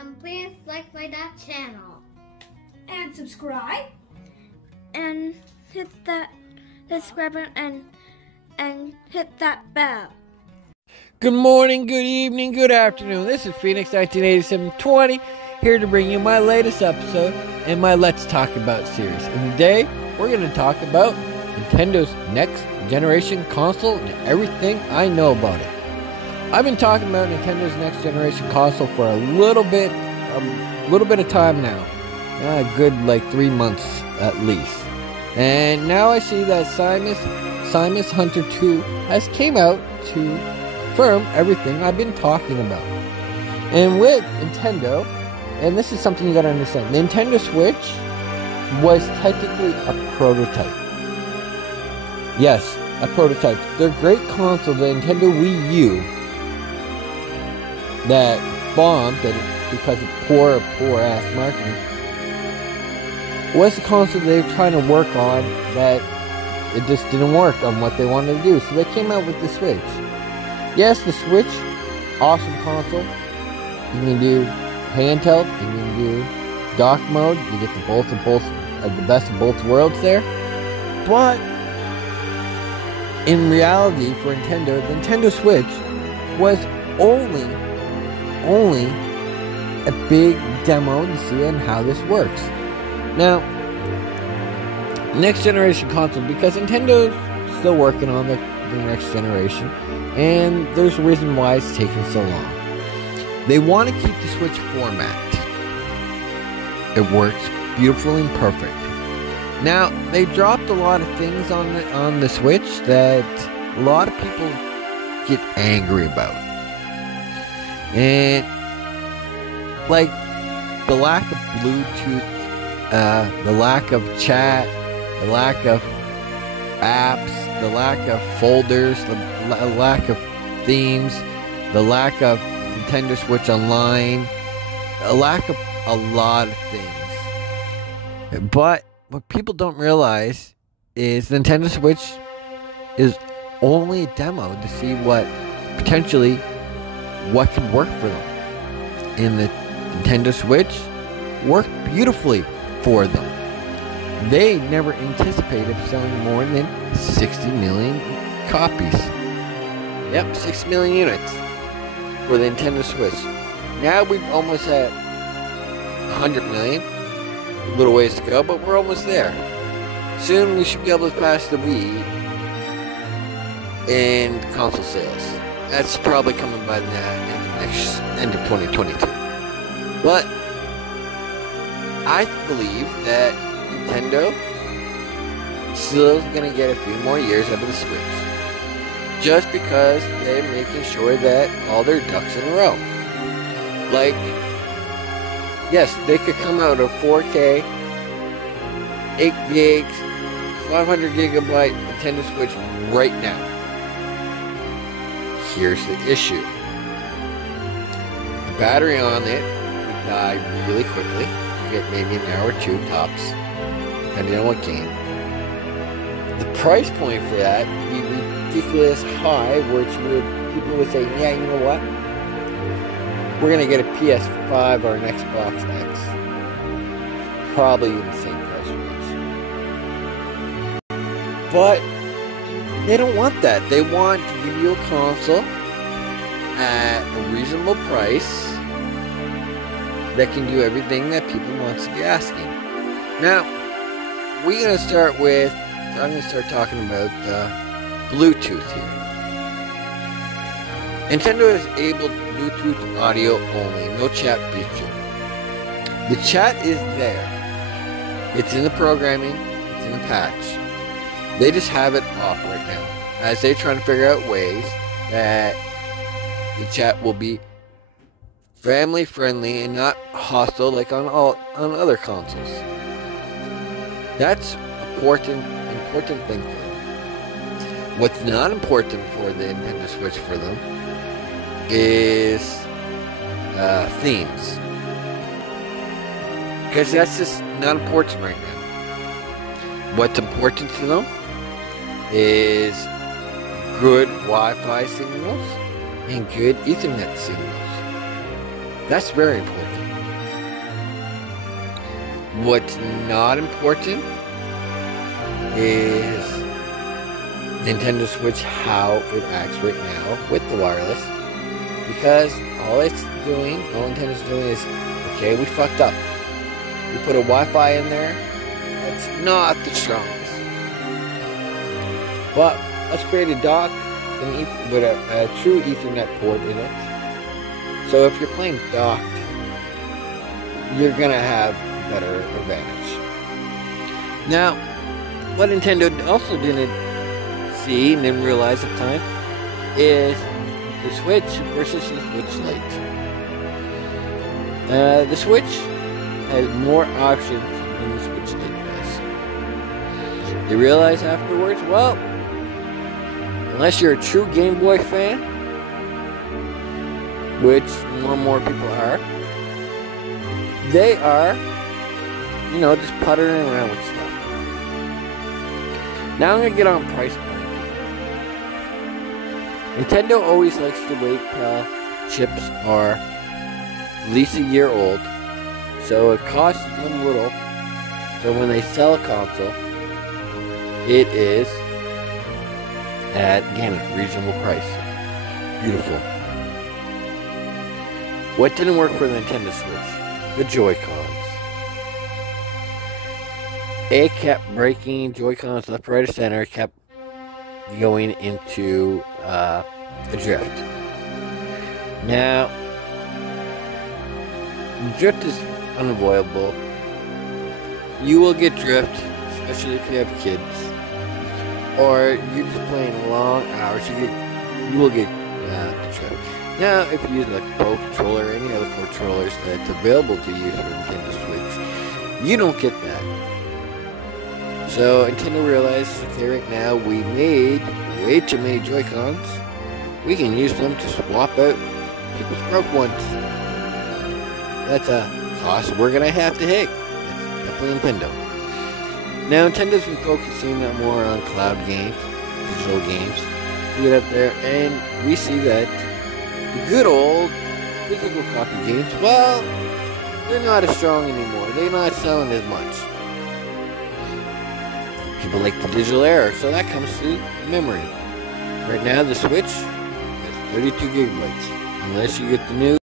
And please like my channel. And subscribe. And hit that subscribe button and hit that bell. Good morning, good evening, good afternoon. This is Phoenix 1987-20 here to bring you my latest episode in my Let's Talk About series. And today we're going to talk about Nintendo's next generation console and everything I know about it. I've been talking about Nintendo's next generation console for a little bit of time now. A good 3 months at least. And now I see that Samus Hunter 2 has came out to confirm everything I've been talking about. And with Nintendo, and this is something you gotta understand, Nintendo Switch was technically a prototype. Yes, a prototype. Their great console, the Nintendo Wii U, that bombed because of poor ass marketing, was the console they were trying to work on that it just didn't work on what they wanted to do. So they came out with the Switch. Yes, the Switch, awesome console. You can do handheld, you can do dock mode, you get the best of both worlds there. But in reality, for Nintendo, the Nintendo Switch was only a big demo to see on how this works. Now, next generation console, because Nintendo's still working on the next generation, and there's a reason why it's taking so long. They want to keep the Switch format. It works beautiful and perfect. Now, they dropped a lot of things on the Switch that a lot of people get angry about. And the lack of Bluetooth, the lack of chat, the lack of apps, the lack of folders, the lack of themes, the lack of Nintendo Switch Online, a lack of a lot of things. But what people don't realize is Nintendo Switch is only a demo to see what can work for them. And the Nintendo Switch worked beautifully for them. They never anticipated selling more than 60 million copies. Yep, 6 million units for the Nintendo Switch. Now we've almost at 100 million. A little ways to go, but we're almost there. Soon we should be able to pass the Wii in console sales. That's probably coming by the end of 2022. But I believe that Nintendo still is going to get a few more years out of the Switch, just because they're making sure that all their ducks in a row. Yes, they could come out of 4K, 8 gigs, 500 gigabyte Nintendo Switch right now. Here's the issue. The battery on it would die really quickly. You get maybe an hour or two tops, depending on what game. The price point for that would be ridiculous high, which people would say, yeah, you know what? We're going to get a PS5 or an Xbox X. Probably in the same price range. But they don't want that. They want to give you a console at a reasonable price that can do everything that people want to be asking. Now, I'm going to start talking about Bluetooth here. Nintendo is able Bluetooth audio only, no chat feature. The chat is there. It's in the programming, it's in the patch. They just have it off right now, as they're trying to figure out ways that the chat will be family friendly and not hostile like on other consoles. That's important thing for them. What's not important for the Nintendo Switch for them is themes, because that's just not important right now. What's important to them is good Wi-Fi signals and good Ethernet signals. That's very important. What's not important is Nintendo Switch, how it acts right now with the wireless. Because all Nintendo's doing is, okay, we fucked up. We put a Wi-Fi in there. That's not the strongest. But let's create a dock with a true Ethernet port in it. So if you're playing docked, you're gonna have better advantage. Now, what Nintendo also didn't see and didn't realize at the time is the Switch versus the Switch Lite. The Switch has more options than the Switch Lite does. They realize afterwards, well, unless you're a true Game Boy fan, which more and more people are, they are, just puttering around with stuff. Now I'm going to get on price point. Nintendo always likes to wait till chips are at least a year old, so it costs them little. So when they sell a console, it is at, again, a reasonable price. Beautiful. What didn't work for the Nintendo Switch? The Joy-Cons. It kept breaking. Joy-Cons left, right, or center kept going into adrift. Now, drift is unavoidable. You will get drift, especially if you have kids, or you're just playing long hours. You will get drift. Now, if you use like a Pro Controller or any other controllers that's available to use for Nintendo Switch, you don't get that. So Nintendo realized, okay, right now we made way too many Joy-Cons. We can use them to swap out people's broke ones. That's a cost we're gonna have to take. That's definitely Nintendo. Now Nintendo's been focusing more on cloud games, digital games, to get up there, and we see that the good old physical copy games, well, they're not as strong anymore. They're not selling as much. People like the digital era, so that comes to memory. Right now, the Switch has 32 gigabytes, unless you get the new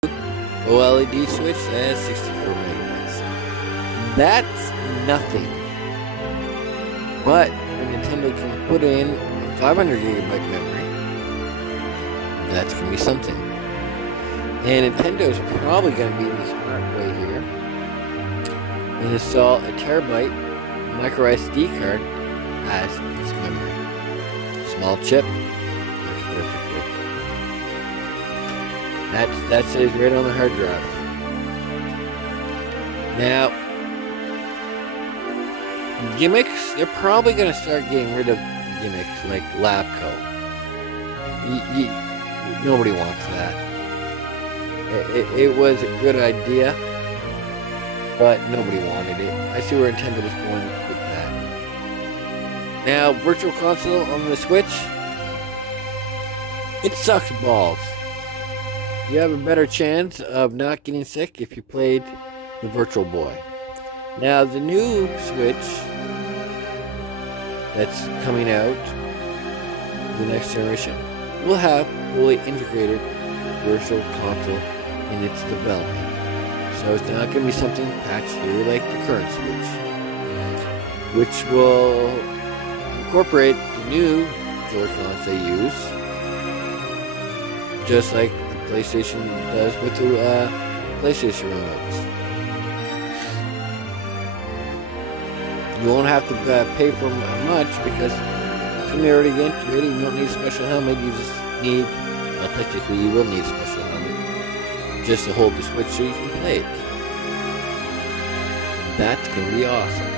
OLED Switch that has 64 megabytes. That's nothing. But when Nintendo can put in a 500 gigabyte memory, that's going to be something. And Nintendo's probably going to be the smart way here and install a terabyte micro SD card as its memory. Small chip, works perfectly. That stays right on the hard drive. Now, gimmicks, they're probably going to start getting rid of gimmicks like lab coat. Nobody wants that. It was a good idea, but nobody wanted it. I see where Nintendo was going with that. Now, Virtual Console on the Switch, it sucks balls. You have a better chance of not getting sick if you played the Virtual Boy. Now, the new Switch that's coming out, the next generation, will have fully integrated Virtual Console in its development. So it's not going to be something patched through like the current Switch, which will incorporate the new Joy-Cons they use, just like the PlayStation does with the PlayStation remotes. You won't have to pay for much because it's going to be already integrated. You don't need a special helmet. You just need, well, technically you will need a special helmet just to hold the Switch so you can play it. That's going to be awesome.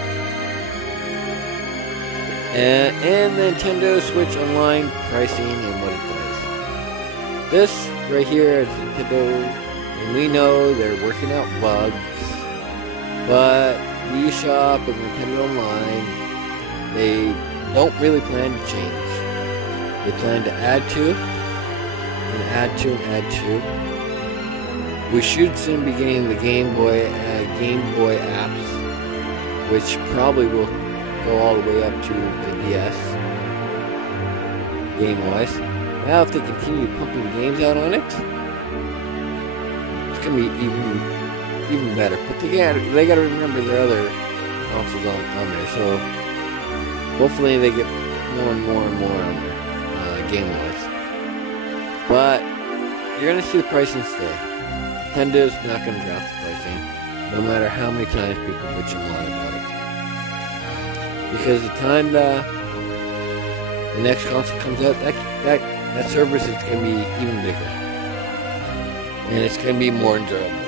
And the Nintendo Switch Online pricing and what it does. This right here is Nintendo, and we know they're working out bugs, but the eShop and Nintendo Online, they don't really plan to change. They plan to add to, and add to, and add to. We should soon be getting the Game Boy apps which probably will go all the way up to the DS, game-wise. Now, if they continue pumping games out on it, it's gonna be even better. But they gotta remember their other consoles on there. So hopefully they get more and more on there, game-wise. But you're gonna see the pricing stay. Nintendo's not gonna drop the pricing, no matter how many times people bitch and whine about it. Because the time the next console comes out, that service is gonna be even bigger, and it's gonna be more enjoyable.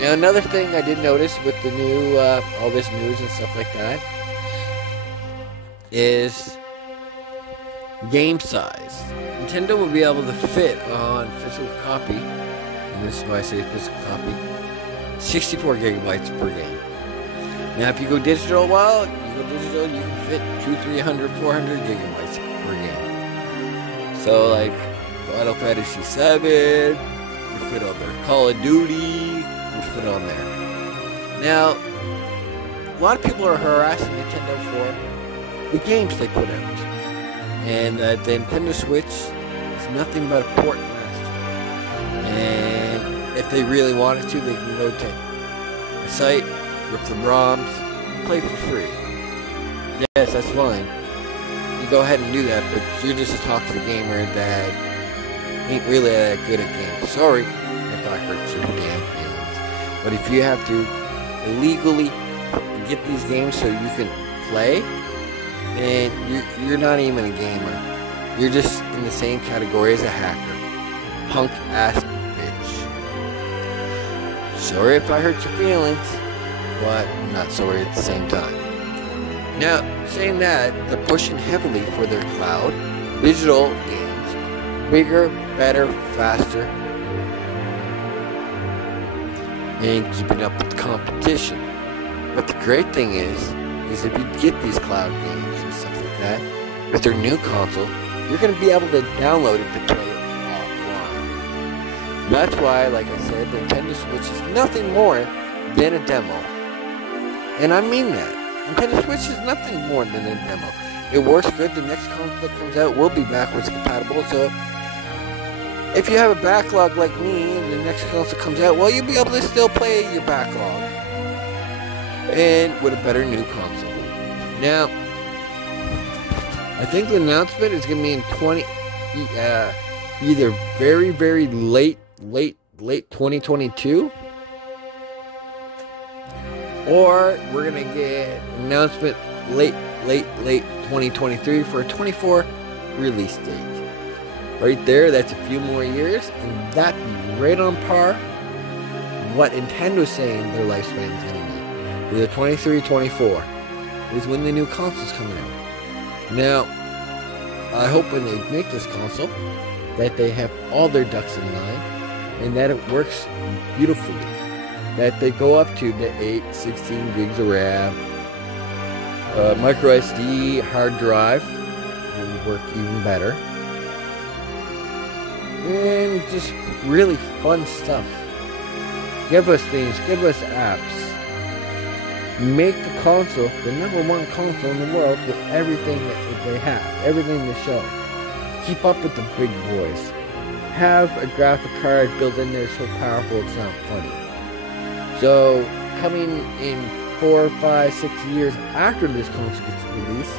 Now, another thing I did notice with the new all this news and stuff like that is game size. Nintendo will be able to fit on physical copy, and this is why I say physical copy, 64 gigabytes per game. Now, if you go digital, well, you can fit 200, 300, 400 gigabytes per game. So, like, Final Fantasy VII, you fit on there. Call of Duty, you fit on there. Now, a lot of people are harassing Nintendo for the games they put out. And the Nintendo Switch is nothing but a port master. And if they really wanted to, they can go to a site, rip the ROMs, and play for free. Yes, that's fine. You go ahead and do that, but you're just a toxic gamer that ain't really that good at games. Sorry if I hurt your damn feelings. But if you have to illegally get these games so you can play, then you're not even a gamer. You're just in the same category as a hacker. Punk ass bitch. Sorry if I hurt your feelings, but I'm not sorry at the same time. Now, saying that, they're pushing heavily for their cloud, digital games. Bigger, better, faster, and keeping up with the competition. But the great thing is if you get these cloud games and stuff like that, with their new console, you're going to be able to download it to play it offline. That's why, like I said, the Nintendo Switch is nothing more than a demo. And I mean that. Nintendo Switch is nothing more than a demo. It works good. The next console that comes out will be backwards compatible. So if you have a backlog like me and the next console comes out, well, you'll be able to still play your backlog. And with a better new console. Now, I think the announcement is going to be in either very, very late 2022, or we're going to get an announcement late 2023 for a 24 release date. Right there, that's a few more years, and that'd be right on par with what Nintendo's saying their lifespan is going to be. Either 23 or 24 is when the new console's coming out. Now, I hope when they make this console that they have all their ducks in line and that it works beautifully. That they go up to the 8, 16 gigs of RAM, micro SD hard drive will work even better, and just really fun stuff. Give us things, give us apps. Make the console the #1 console in the world with everything that they have, everything they show. Keep up with the big boys. Have a graphic card built in there so powerful it's not funny. So, coming in 4, 5, 6 years after this console gets released,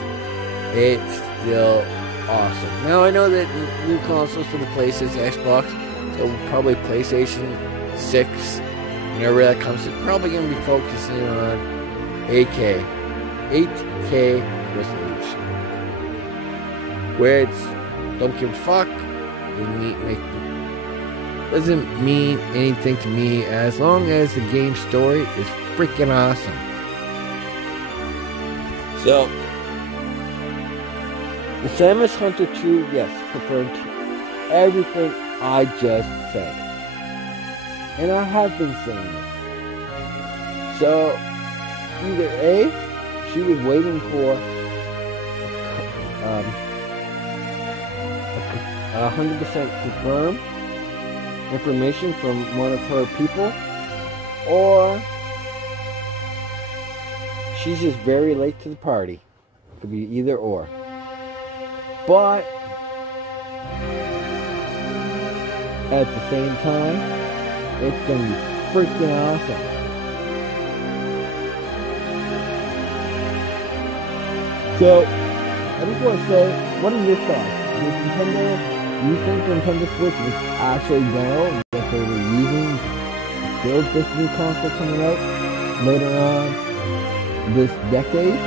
it's still awesome. Now, I know that new consoles for the PlayStation, Xbox, so probably PlayStation 6, whenever that comes, it's probably going to be focusing on 8K resolution, where it's don't give a fuck. Doesn't mean anything to me as long as the game story is freaking awesome. So, the Samus Hunter 2, yes, confirmed everything I just said, and I have been saying it. So, either A, she was waiting for 100% confirmed information from one of her people, or she's just very late to the party. Could be either or. But at the same time, it's gonna be freaking awesome. So, I just want to say, what are your thoughts? Do you think Nintendo Switch was actually down, that they were using to build this new console coming out later on this decade?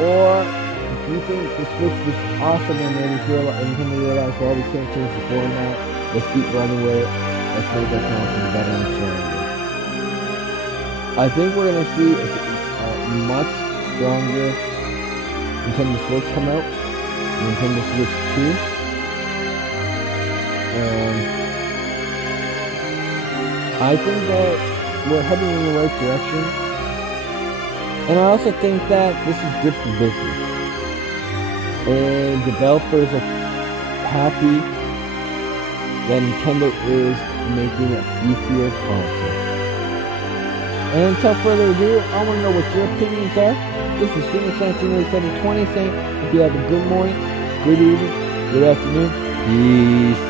Or do you think the Switch was awesome and Nintendo realized, well, we can't change the format, let's keep running with it, let's make our console better and stronger? I think we're going to see a much stronger Nintendo Switch come out, Nintendo Switch 2. I think that we're heading in the right direction. And I also think that this is good for business. And developers are happy that Nintendo is making a beefier console. And until further ado, I want to know what your opinions are. This is Phoenix 198720 saying, if you have a good morning, good evening, good afternoon, peace.